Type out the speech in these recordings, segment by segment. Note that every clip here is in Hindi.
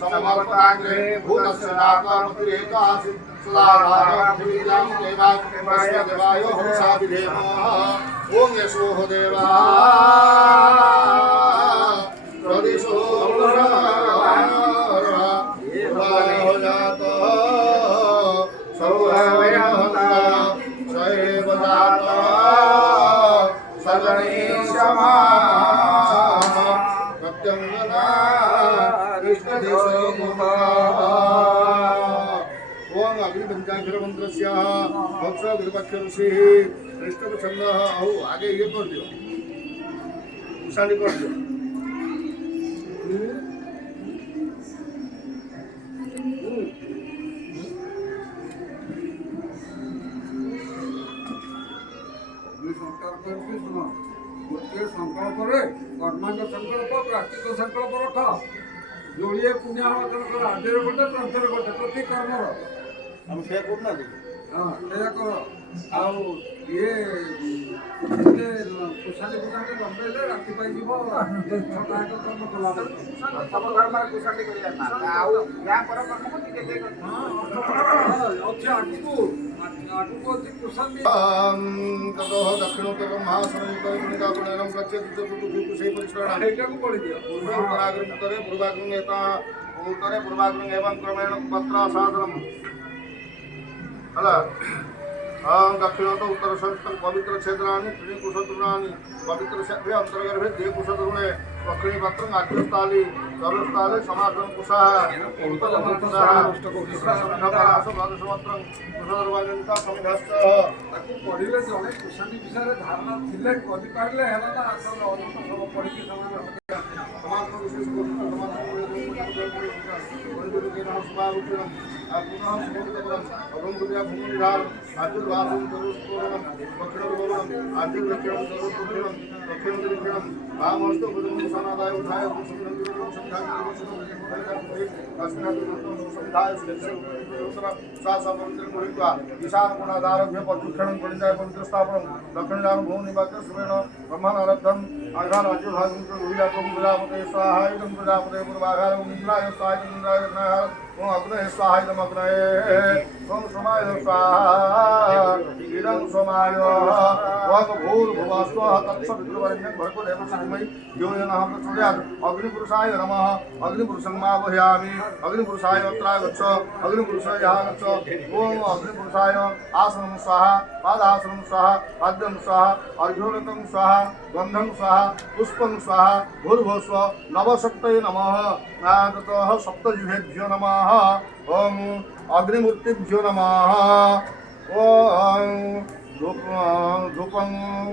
समवर्ताग्रे भूतस्य नाकामतिरेकासि सदाधारं देवाय देवायो हंसा विधेमः ओम यशोह देवा प्रदिशो ओम अग्निपंचाक्षर मंत्रस्य भक्ष विरूपाक्ष ऋषि ऋषभ छंद हो आगे ये कर दियो उसानी कर दियो गोटे संकल्प कर्मांग संकल्प प्राकृतिक संकल्प रख जोड़िए पुण्य आद्य गोटे ग्रंथर गोटे प्रति कर्मर हम से करना दे हाँ से कर आउ ये कुशाली पूजा के लंबेले राति पाई जीव छटा एक कर्म कला सब कर्म कुशाली करिया ना आउ या पर कर्म को टिके दे हां अच्छा आगु कुशाली ततो दक्षिणोत्तर महासनयुक्तम प्रत्येक कुशे परिश्रवण एटा को पड़ी दिया उत्तराग्रम उत्तरे पूर्वाग्रम एता उत्तरे पूर्वाग्रम एवं क्रमेण पत्र साधनम हला दक्षिणोत्तर उत्तर संस्थान पवित्र क्षेत्राणि त्रिकुशतृणानि पवित्र क्षेत्रे अंतर्गर्भे द्वे कुशतृणे दक्षिणी पत्र आद्यस्थाली सर्वस्थाले समागम कुशः कुशधर्वाजंता समिधश्च ताकू पढ़िले जने कुशाली विषय रे धारणा थिले करि पारले हेला ना असल अनुत सब पढ़ि के समान समाज विशेष ईशानगुणाधारभ्य पदुक्षण परिचय पवित्र स्थापन दक्षिण भूमि निवास सुमेण ब्रह्मानरब्धम आघान राज्य भागम प्रजापते स्वाहा प्रजापते पूर्वाघार इंद्राय स्वाहा इंद्राय ओम अग्नये स्वाहा अग्नये ओम सोमाय स्वाहा इदं सोमाय ओम भूर्भुवस्वः तत्सवितुर्वरेण्यं भर्गो देवस्य धीमहि यो यो नः प्रचोदयात् अग्निपुरुषाय नमः अग्निपुरुषं मावहयामि अग्निपुरुषाय अत्र गच्छ अग्निपुरुषाय यहाँ गच्छ ओम अग्निपुरुषाय आसनं स्वाहा पादासनं स्वाहा पाद्यं स्वाहा अर्घ्योदकं स्वाहा गन्धं स्वाहा पुष्पं स्वाहा भूर्भुवस्व नवशक्तये नमः ततः सप्तजिह्वेभ्यो नमः ओम अग्निमूर्तिभ्यो नमः ओम धूपं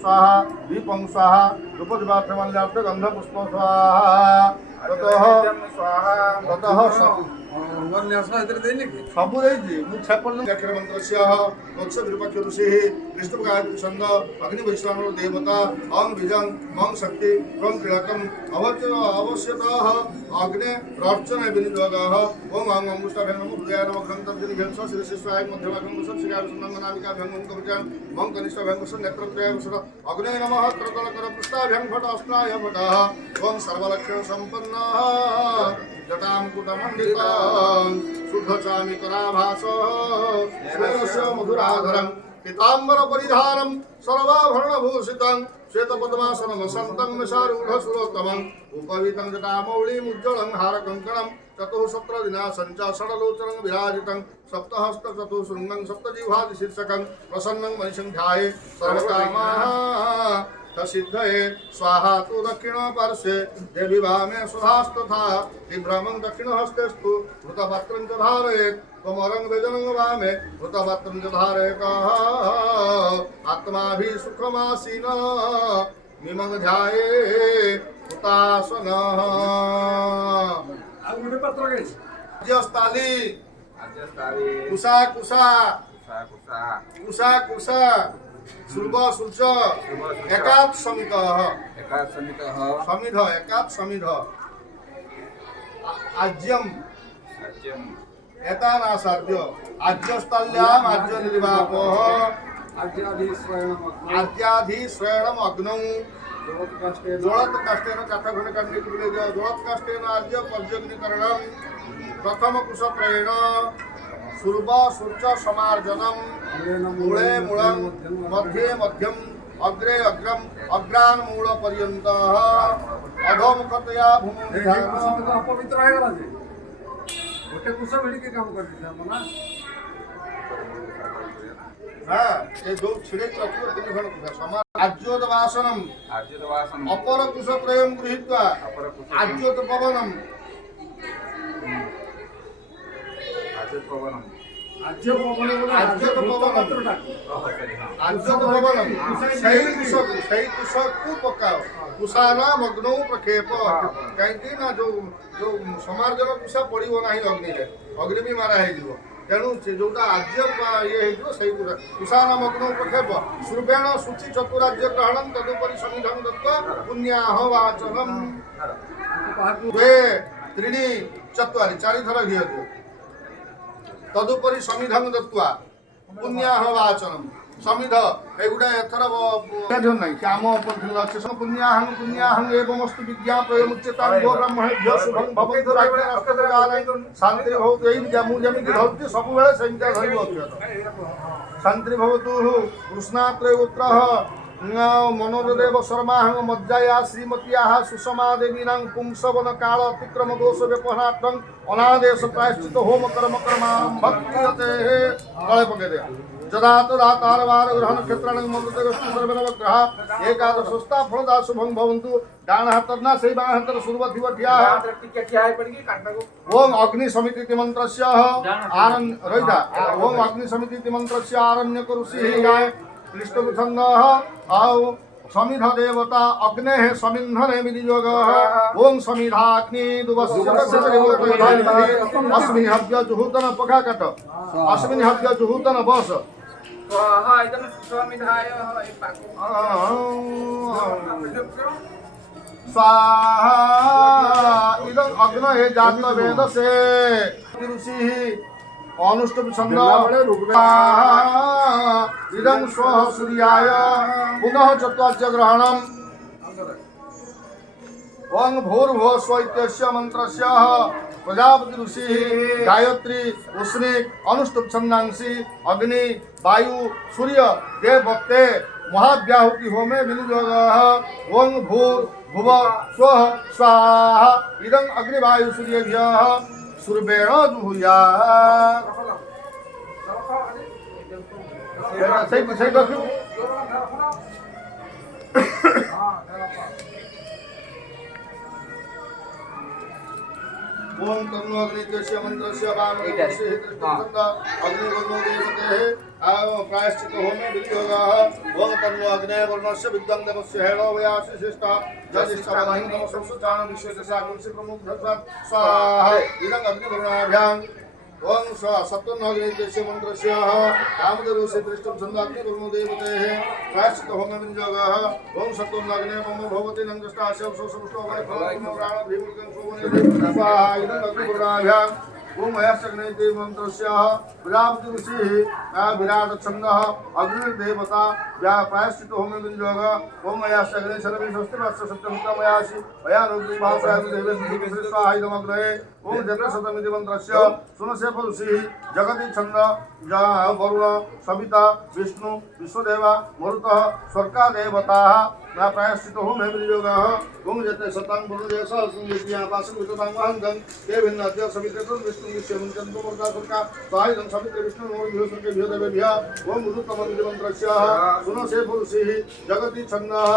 स्वाहा दीपं स्वाहा धूपदीपार्थमल्यार्थ गन्धपुष्प स्वाहा ततः सब अक्षर मंत्र वत्स विरूपाक्ष ऋषि विष्णु गायत्री छंद अग्नि वैश्वानर देवता ओम बीजं मं शक्ति ओम क्रीडकम अवश्यतः अग्ने रर्चन विनियोगः ओम अं अमृष्टाभ्यं नमः हृदयाय नमः ग्रंथर्जनि भ्यंस श्री शिष्याय मध्यभागं वसत् श्रीयाय सुनंदनामिका भ्यंगं कवचां मं कनिष्ठाभ्यं वसत् नेत्रत्रयाय वसत् अग्ने नमः करतलकर पृष्ठाभ्यं भट अस्त्राय भटः ओम सर्वलक्षण संपन्नः जटां कुटमण्डितं शुद्धचामिकराभासः मधुराधरं पीताम्बर परिधारं सर्वाभरणभूषितं श्वेतपद्मासनं सन्तं निशारूढसुरोत्तमम् उपवीतं जटामौलिमुज्ज्वलं हारकङ्कणं चतुःसत्रदिनासं च षडलोचनं विराजितं सप्तहस्तचतुःशृङ्गं सप्तजिह्वादिशीर्षकं प्रसन्नं मनिषं ध्याये सर्वकामाः सिद्धये स्वाहा तु दक्षिण पार्श्वे देवी वामे सुधास्तथा विभ्रमं दक्षिणहस्तेस्तु भूतपात्रं च धारयेत् कमरं व्यजनं वामे भूतपात्रं च धारयेत् आत्माभिः सुखमासीन मिमं ध्याये हुतासनः अद्यस्ताली कुशा कुशा कुशा कुशा सुल्ब सुल्च एकात् समिध एकात् समिध आज्यम एतानासाद्य आज्यस्थल्याम् आज्य निर्वापः आज्याधिश्रयणम् अग्नौ ज्वलत काष्ठेन काठखण्ड काण्डे कुले ज्वलत काष्ठेन आद्य पर्जग्निकरणं प्रथम कुशत्रयेण सूर्व सूर्च समार्जनम मूले मूलं मध्ये मध्यम अग्रे अग्रम अग्रान मूल पर्यंत अधोमुखतया भूमि अपवित्र है गला जे गोटे कुछ भिड़ी के काम कर दिया मना हां ये दो छिड़े रखियो तीन खण कुछ समार आज्योतवासनम अपर कुशत्रयं गृहीत्वा आज्योत पवनम आज्य पवन बोले आज्योत पवनम आज्योत पवनम सही कुशक को पकाओ कुशाना मग्नो प्रक्षेप कहीं ना जो जो समार्जन कुशा पड़ो ना अग्नि अग्नि भी मारा है तेणु से जोटा आज्य ये सही कुशाना मग्नो प्रक्षेप श्रुवेण शुचि चतुराज्य ग्रहणम तदुपरि समिधम दत्वा पुण्याह वाचनम द्वे त्रीणि चत्वारि चारि थर घी तदुपरि समिधम दत्वा पुण्याह वाचनम समिध एगुडा एथर जो नहीं काम अच्छे पुण्याहं एवमस्तु विज्ञापयमुच्यतां गो ब्राह्मणेभ्यो शुभं भवन्तु राज्ञ राष्ट्रकालाय शान्ति भवतु एई जमु जमिति धरति सब बेले सेमिता धरिबो शान्ति भवतु कृष्णात्रयपुत्रः मनोजदेव शर्माहं मज्जाया श्रीमत्याः सुषमा देवीनां पुंसवन काल अतिक्रम दोष व्यपहारार्थं अनादेश प्रायश्चित होम कर्म कर्मां भक्तियते तळे पके दे जदात दातार वार ग्रहण क्षेत्राणं मन्दते सर्वनवग्रह एकादशस्ता फलदा शुभं भवन्तु डान हातरना सही बाण हातर सुरवधिव ठिया क्या है पड़ेगी काटना को ओम अग्नि समिति मंत्रस्य आरण्य रहिता ओम अग्नि समिति मंत्रस्य आरण्य ऋषि गाय कृष्ण छंद आउ समिध देवता अग्ने समिन्धने विनियोग ओम समिधाग्नि अस्मिन् हव्य जुहूतन पखा कट अस्मिन् हव्य जुहूतन बस हां इदम स्वामिधाय एक पाको स्वाहा इदं अग्न हे जात वेद से ऋषि अनुष्टुप छंद इदं स्वः सूर्याय पुनः चत्वार्य ग्रहणम ओं भूर्भुवः स्वः इत्यस्य मंत्रस्य प्रजापति ऋषि गायत्री उष्णिक अनुष्टुप छंदांसी अग्नि वायु सूर्य देव भक्ते महाव्याहुति होमे विनियोग ओं भूर्भुव स्वः स्वाहा इदं अग्निवायु सूर्येभ्यः सुरबेण जुहुयात् सही रखियो ओम तन्नो अग्निस्य मंत्रस्य वामदेवस्य हितृष्टंद अग्निवर्णो देवतेः प्रायश्चित होमे विनियोगः ओम तन्नो अग्ने वर्णस्य विद्यं देवस्य हेलो वयासि शिष्टा जनिष्ठवहिं नमः सुचान विशेषस्य अग्निस्य प्रमुख धर्म स्वाहा इदं अग्निवर्णाभ्यां ओम सप्तम अग्निस्य मंत्रस्य कामदेवस्य दृष्टं छन्दाग्निवर्णो देवतेः प्रायश्चित होमे विनियोगः ओम सप्तम अग्ने मम भवति नंदष्टास्य सोसमुष्टो वै फलम् प्राण भीमुकं सोमने स्वाहा इदं अग्निवर्णाभ्यां ओम अयस्यग्नेति मंत्रस्य प्रजापति ऋषिः विराट छन्दः अग्निर्देवता या प्रायश्चित होमे विनियोग ओम अयस्यग्ने शरवि स्वस्तिवास्य सत्यमुक्तमयासि अयानुग्नि भाषायामि देवेन्द्र स्वाहा इदम् अग्नये ओम जगशतमिति मंत्रस्य सुनसे ऋषिः जगति छन्द वरुण सविता विष्णु विश्वदेवा मरुतः स्वर्गा देवताः प्रायश्चित होमे विनियोगः ओम जते शतां वरुणेय सहस्रं पासं विततां वहन्तं ते भिन्न अद्य सवित्रेतुं विष्णु विश्वमुञ्चन् पुमर्ता स्वर्गा स्वाहितं सवित्रे विष्णु नमो सर्गेभ्यो देवेभ्यः ओम ऋतुतममिति मंत्रस्य सुनसे ऋषिः जगति छन्दः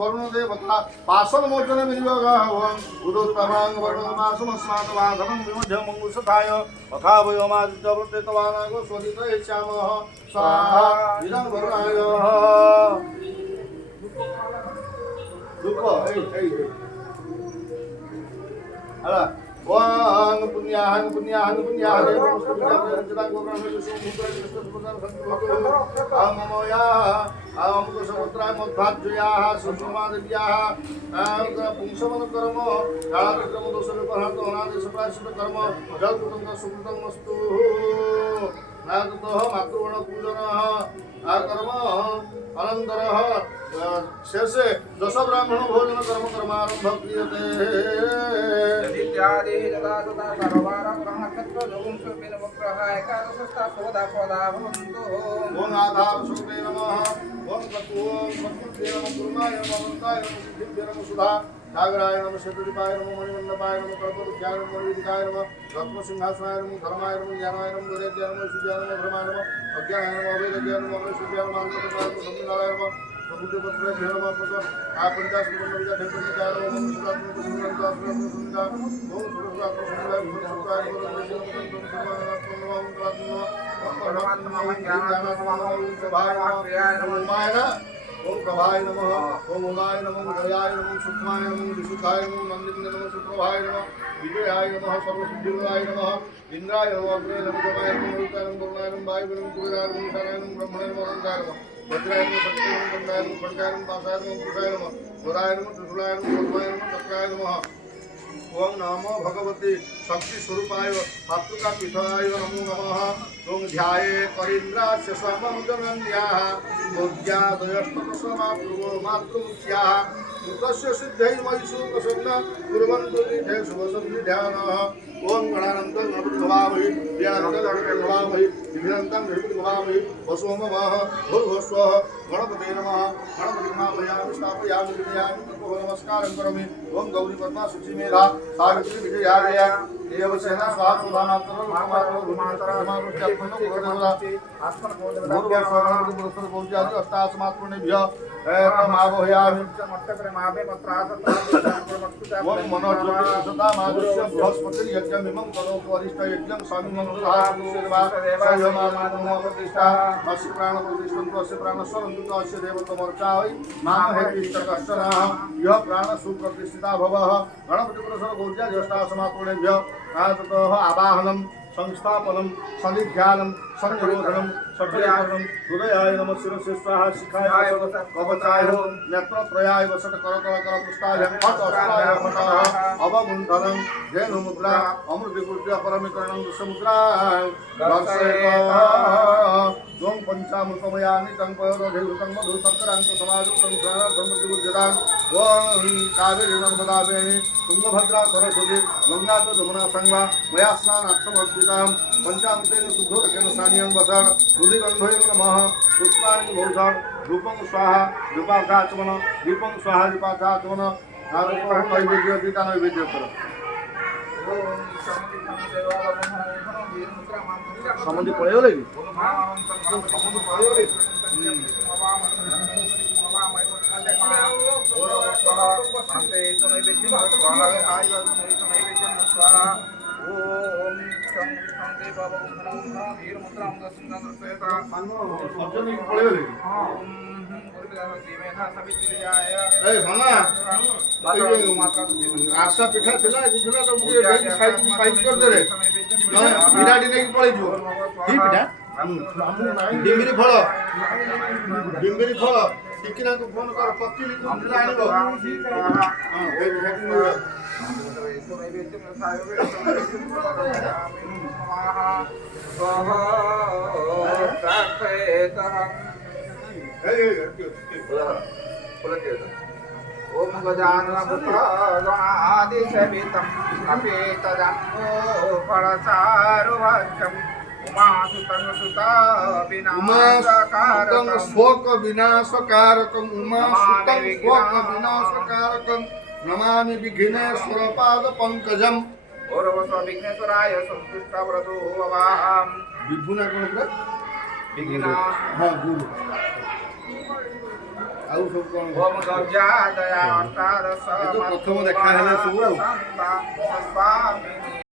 वरुण देवता पासन मोचने विनियोगः ओम उदोत्तमां वर्णमासमस्मात् वाधवं विमध्यं मंगुसथाय तथा वयोमादित्यवृत्तेतवानागो स्वदितयिष्यामः स्वाहा इदं वरुणाय Wang punyahan amoya amko samutra modbhajya susumadya pungsaman karma kalakrama dosha viparhato anadesha prayashita karma jalputam sukritam mastu नागतः मातृगण पूजन कर्म अनंतर शेषे दश ब्राह्मण भोजन कर्म कर्मारंभ क्रियते इत्यादि तदा तदा सर्वारं ब्रह्मक्षत्र जोगुं सुपिन वक्रः एकादशस्था सोदा पदा भवन्तु ओम आधार स्वरूपे नमः ओम प्रकृते नमः गुरुमाय नमः मंत्राय नमः सिद्धिभ्ये नमः सुधा सागराय नमः शतदीपाय नमः मणिमण्डपाय नमः कल्पवृक्षाय नमः मणिविदिकाय नमः रत्नसिंहासनाय नमः धर्माय नमः ज्ञानाय नमः वैराग्याय नमः शुद्धाय नमः धर्माय नमः अज्ञानाय नमः अवैराग्याय नमः अवैशुद्धाय नमः अज्ञानाय नमः सत्यनारायण नमः प्रबुद्धपत्राय नमः प्रभु आपंचास्पदमविदा ढेपनिकाय नमः सुदात्मक सुगंधात्मक सुगंधा ओम सुरसात्मक सुगंधाय ओम प्रभाय नमः ओम उमाय नमः गयाय नमः सुखमाय नमः विशुद्धाय नमः नंदिन्य नमः सुप्रभाय नमः विजयाय नमः सर्वसिद्धिदाय नमः इंद्राय नमः अग्ने नमः जमाय नमः रूपाय नमः गुरुणाय नमः वायुवे नमः कुबेराय नमः ईशानाय नमः ब्रह्मणे नमः अनंताय नमः वज्राय नमः सत्याय नमः गंधाय नमः खड्गाय नमः पाशाय नमः पुरुषाय नमः गोराय नमः त्रिशूलाय नमः पद्माय नमः चक्राय नमः ओम नमो भगवती शक्ति स्वरूपाय मातृका पीठाय नमो नमः ओम ध्याये करीन्द्रास्य समजनन्याः बोध्यादयस्ततस मातृमुख्याः कृतस्य सिद्धै मयिषु प्रसन्न कुर्वन्तु तीर्थे शुभसन्निध्यानः ओम गणानन्दं गणपति भवामहि व्यानन्दं गणपति भवामहि विघ्नन्तं गणपति भवामहि वसो नमः भूर्भुवस्वः गणपते नमः गणपति महामयामि स्थापयामि विनयामि ततो नमस्कारं करोमि ओम गौरी पद्मा शुचि मेधा सावित्री विजयालया देवसेना स्वाहा सुधामात्र महामात्र भूमातर समारुष्ट्यात्मनो गुरुदेवता गणपति पुरस्कार पौंचादि अष्टासमात्मनेभ्यः मावहयामि ओम मनोज्योतिषता मादृश्य बृहस्पति यज्ञमिमं करोतु वरिष्ठ यज्ञं स्वामिमं सुधाः प्रतिष्ठा अस्य प्राण प्रतिष्ठन्तु अस्य प्राणस्वरन्तु अस्य देवतमर्चा वै माम हेतिष्ठकश्चनः यः प्राण सुप्रतिष्ठिता भवः गणपति पुरस्कार पौंचा ज्येष्ठासमात्मनेभ्यः ततः आवाहनं संस्थापनं सन्निध्यानं संनिरोधनं सफलीकरणं हृदयाय नमः शिरसे स्वाहा शिखाय कवचाय नेत्रत्रयाय वसट करतलकरपुष्टाय हस्तहस्ताय हठः अवगुण्ठनं धेनुमुद्रा अमृतपूर्त्या परमीकरणं दशमुद्रा ओम पंचामृतमयानि तं पयोदधिभूतं मधु शर्करांत समायुक्तं स्नानार्थं प्रतिपूज्यताम् ओम कावेरी नर्मदा वेणी तुंगभद्रा सरस्वती गंगा च जमुना संगमा मया स्नानार्थम् अर्पितां पंचामृतेन शुद्धोदकेन स्नानीयं वसन् हृदिगन्धेन नमः पुष्पाणि बहुषट् धूपं स्वाहा धूपार्थाचमन दीपं स्वाहा दीपार्थाचमन नैवेद्य दीता नैवेद्य कर समझी पड़ेगा लेकिन आशा पिठा थिला गुठला तो साइज कर दे रे बिराडी नै पळै जो की पिठा डिंबिरी फळ टिकिना को फोन कर पत्ती लिखु आनिबो हां ए बिठा ओम गजाननपुत्रगणादिसेवितं कपितजम्बो फलचारुभक्षम् उमासुतं शोक विनाशकारकम् उमासुतं शोक विनाशकारकम् नमामि विघ्नेश्वर पाद पंकजम् विघ्नेश्वराय संतुष्टव्रतो भवाम विभुना कोन विघ्ना हां गुरु आउ सब कोन ओम गजादया अष्टादश प्रथम देखा हेले सब